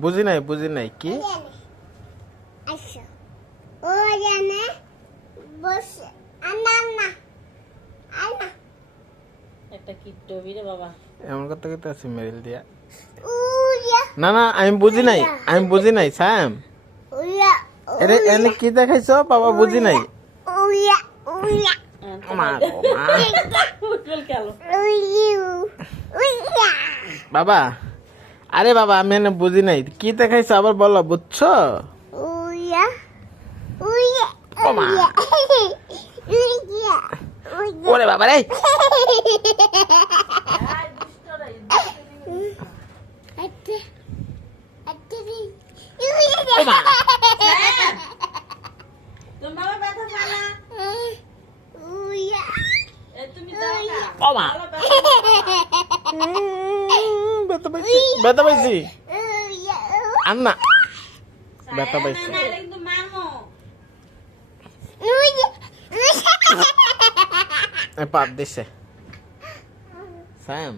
বুঝি নাই কি? আচ্ছা ও জানে বসে আনা না আনা একটা কিট্টবি রে বাবা। এমন কথা কইতে আছি মেরিল দিয়া। উয়া না না আমি বুঝি নাই স্যাম। উয়া এরে এনে কি দেখাইছো বাবা বুঝি নাই। উয়া উয়া মা গো মা। ফুটবল খেলো। উয়া বাবা আরে বাবা আমি এনে বুঝি নাই কি দেখাইছো আবার বলো বুঝছো? উয়া উয়া ও মা। উয়া ওরে বাবা রে। আতে আতে ও মা। তোমার বাবা ব্যথা পায় না? উয়া এ তুমি দাও না। ও মা। ব্যথা পাইছি উয়া আন্না ব্যথা পাইছি। না, এটা কিন্তু মারমো। উয়া পাপ দিছে স্যাম